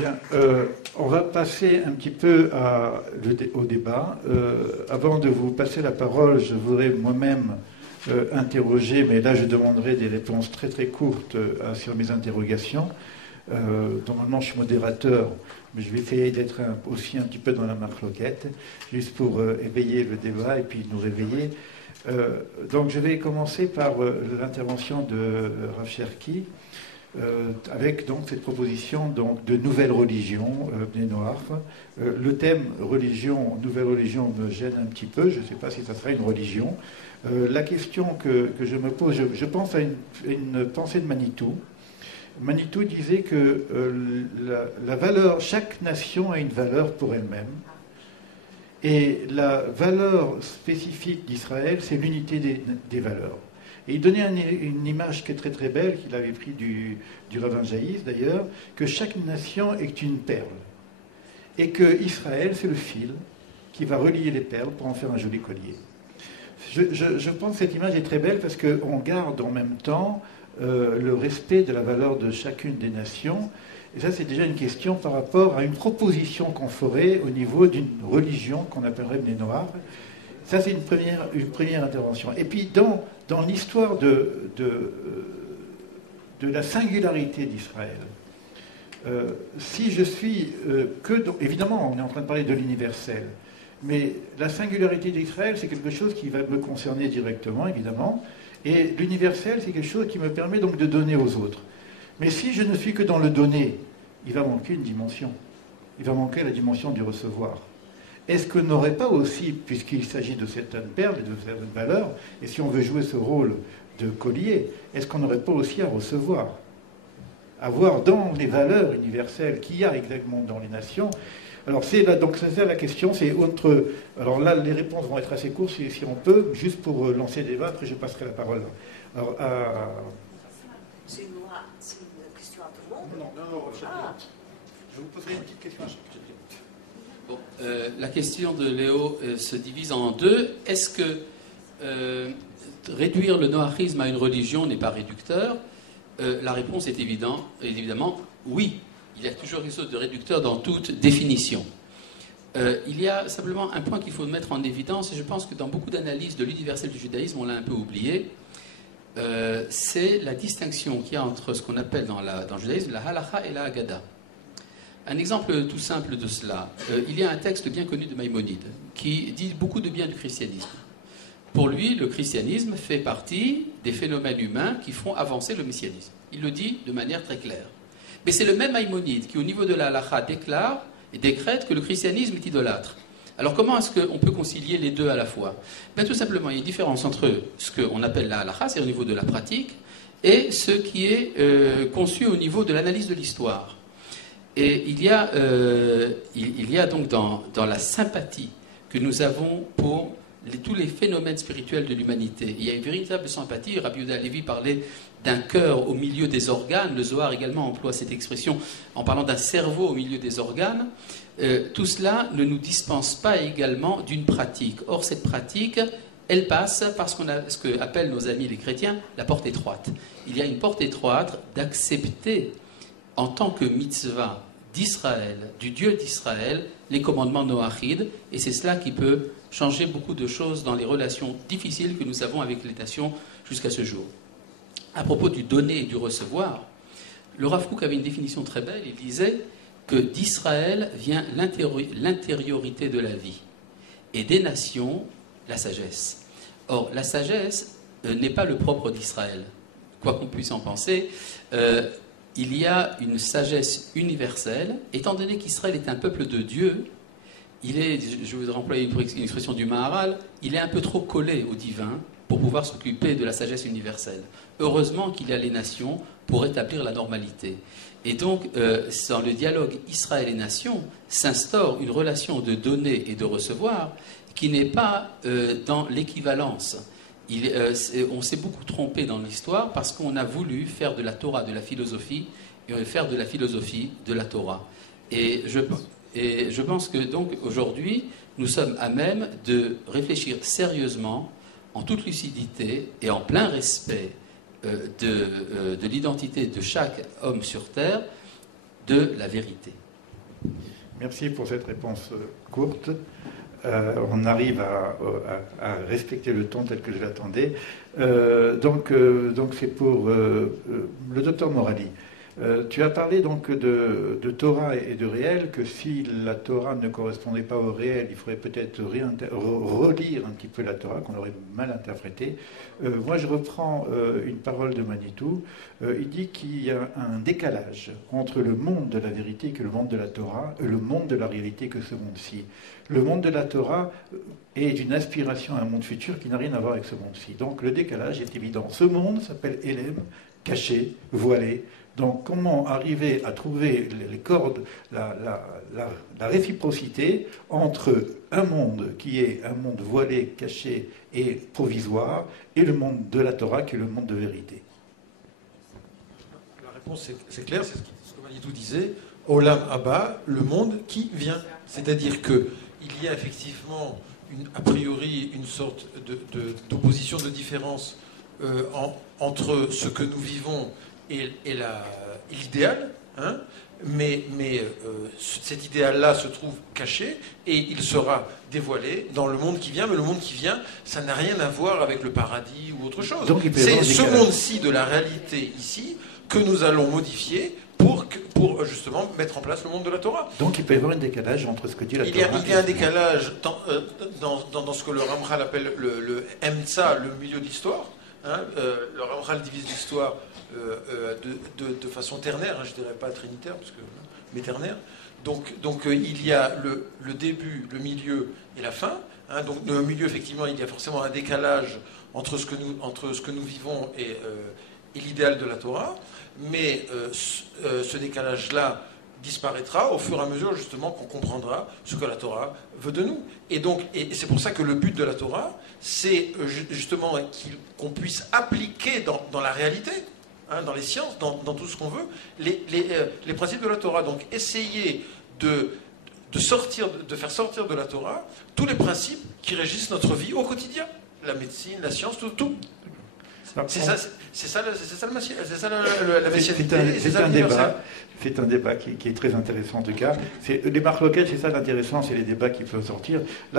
Bien, on va passer un petit peu au débat. Avant de vous passer la parole, je voudrais moi-même interroger, mais là je demanderai des réponses très très courtes sur mes interrogations. Normalement, je suis modérateur, mais je vais essayer d'être aussi un petit peu dans la marloquette, juste pour éveiller le débat et puis nous réveiller. Donc, je vais commencer par l'intervention de Rav Cherki, avec donc cette proposition donc, de nouvelle religion, Bnei Noach. Le thème religion, nouvelle religion me gêne un petit peu, je ne sais pas si ça sera une religion. La question que je me pose, je pense à une pensée de Manitou. Manitou disait que la valeur, chaque nation a une valeur pour elle-même. Et la valeur spécifique d'Israël, c'est l'unité des valeurs. Et il donnait une image qui est très très belle, qu'il avait pris du rabbin Jaïs d'ailleurs, que chaque nation est une perle. Et que Israël, c'est le fil qui va relier les perles pour en faire un joli collier. Je pense que cette image est très belle parce qu'on garde en même temps le respect de la valeur de chacune des nations. Et ça, c'est déjà une question par rapport à une proposition qu'on ferait au niveau d'une religion qu'on appellerait Bnei Noach. Ça, c'est une première intervention. Et puis, dans l'histoire de la singularité d'Israël, si je suis évidemment, on est en train de parler de l'universel, mais la singularité d'Israël, c'est quelque chose qui va me concerner directement, évidemment, et l'universel, c'est quelque chose qui me permet donc de donner aux autres. Mais si je ne suis que dans le donner, il va manquer une dimension. Il va manquer la dimension du recevoir. Est-ce qu'on n'aurait pas aussi, puisqu'il s'agit de certaines perles et de certaines valeurs, et si on veut jouer ce rôle de collier, est-ce qu'on n'aurait pas aussi à recevoir? Avoir dans les valeurs universelles qu'il y a exactement dans les nations. Alors donc c'est ça la question, c'est entre... Alors là, les réponses vont être assez courtes si on peut, juste pour lancer des débats, après je passerai la parole. Alors, c'est une question à tout le monde? Non, je vous poserai une petite question à chaque. Bon, la question de Léo se divise en deux. Est-ce que réduire le noachisme à une religion n'est pas réducteur? La réponse est évidemment oui. Il y a toujours quelque chose de réducteur dans toute définition. Il y a simplement un point qu'il faut mettre en évidence, et je pense que dans beaucoup d'analyses de l'universel du judaïsme, on l'a un peu oublié, c'est la distinction qu'il y a entre ce qu'on appelle dans le judaïsme la halacha et la haggadah. Un exemple tout simple de cela, il y a un texte bien connu de Maïmonide qui dit beaucoup de bien du christianisme. Pour lui, le christianisme fait partie des phénomènes humains qui font avancer le messianisme. Il le dit de manière très claire. Mais c'est le même Maïmonide qui, au niveau de la halacha, déclare et décrète que le christianisme est idolâtre. Alors comment est-ce qu'on peut concilier les deux à la fois? Ben, tout simplement, il y a une différence entre ce qu'on appelle la halacha, c'est au niveau de la pratique, et ce qui est conçu au niveau de l'analyse de l'histoire. Et il y a donc dans la sympathie que nous avons pour tous les phénomènes spirituels de l'humanité. Il y a une véritable sympathie. Rabbi Yehuda Halevi parlait d'un cœur au milieu des organes. Le Zohar également emploie cette expression en parlant d'un cerveau au milieu des organes. Tout cela ne nous dispense pas également d'une pratique. Or, cette pratique, elle passe par ce qu'appellent nos amis les chrétiens la porte étroite. Il y a une porte étroite d'accepter en tant que mitzvah d'Israël, du Dieu d'Israël, les commandements noachides, et c'est cela qui peut changer beaucoup de choses dans les relations difficiles que nous avons avec les nations jusqu'à ce jour. À propos du donner et du recevoir, le Rav Kook avait une définition très belle. Il disait que d'Israël vient l'intériorité de la vie, et des nations, la sagesse. Or, la sagesse n'est pas le propre d'Israël, quoi qu'on puisse en penser. Il y a une sagesse universelle, étant donné qu'Israël est un peuple de Dieu. Je vous employer une expression du Maharal, il est un peu trop collé au divin pour pouvoir s'occuper de la sagesse universelle. Heureusement qu'il y a les nations pour établir la normalité. Et donc, dans le dialogue Israël et nations, s'instaure une relation de donner et de recevoir qui n'est pas dans l'équivalence. On s'est beaucoup trompé dans l'histoire parce qu'on a voulu faire de la Torah de la philosophie et faire de la philosophie de la Torah. Et je pense que donc aujourd'hui, nous sommes à même de réfléchir sérieusement, en toute lucidité et en plein respect de l'identité de chaque homme sur Terre, de la vérité. Merci pour cette réponse courte. On arrive à respecter le ton tel que je l'attendais. Donc c'est pour le docteur Morali. Tu as parlé donc de Torah et de réel, que si la Torah ne correspondait pas au réel, il faudrait peut-être relire un petit peu la Torah, qu'on aurait mal interprétée. Moi, je reprends une parole de Manitou. Il dit qu'il y a un décalage entre le monde de la vérité que le monde de la Torah et le monde de la réalité que ce monde-ci. Le monde de la Torah est une aspiration à un monde futur qui n'a rien à voir avec ce monde-ci. Donc le décalage est évident. Ce monde s'appelle Élem, caché, voilé. Donc comment arriver à trouver les cordes, la réciprocité entre un monde qui est un monde voilé, caché et provisoire, et le monde de la Torah qui est le monde de vérité? La réponse c'est clair, c'est ce que Manitou disait, Olam Abba, le monde qui vient. C'est-à-dire qu'il y a effectivement a priori une sorte d'opposition, de différence entre ce que nous vivons et l'idéal, hein, mais cet idéal-là se trouve caché et il sera dévoilé dans le monde qui vient. Mais le monde qui vient, ça n'a rien à voir avec le paradis ou autre chose. C'est ce monde-ci de la réalité ici que nous allons modifier pour justement mettre en place le monde de la Torah. Donc il peut y avoir un décalage entre ce que dit la Torah. Il y a un décalage dans ce que le Ramchal appelle le Emtsa, le milieu de l'histoire. Hein, le Ramchal divise l'histoire de façon ternaire, hein, je ne dirais pas trinitaire, mais ternaire. Donc il y a le début, le milieu et la fin. Hein, donc dans le milieu, effectivement, il y a forcément un décalage entre ce que nous vivons et l'idéal de la Torah. Mais ce décalage-là disparaîtra au fur et à mesure, justement, qu'on comprendra ce que la Torah veut de nous. Et c'est pour ça que le but de la Torah, c'est justement qu'on puisse appliquer dans la réalité, hein, dans les sciences, dans tout ce qu'on veut, les principes de la Torah. Donc essayer de faire sortir de la Torah tous les principes qui régissent notre vie au quotidien. La médecine, la science, tout. C'est ça la messianité. C'est un débat qui est très intéressant en tout cas. Les marloquettes, c'est ça l'intéressant, c'est les débats qui peuvent sortir. Là,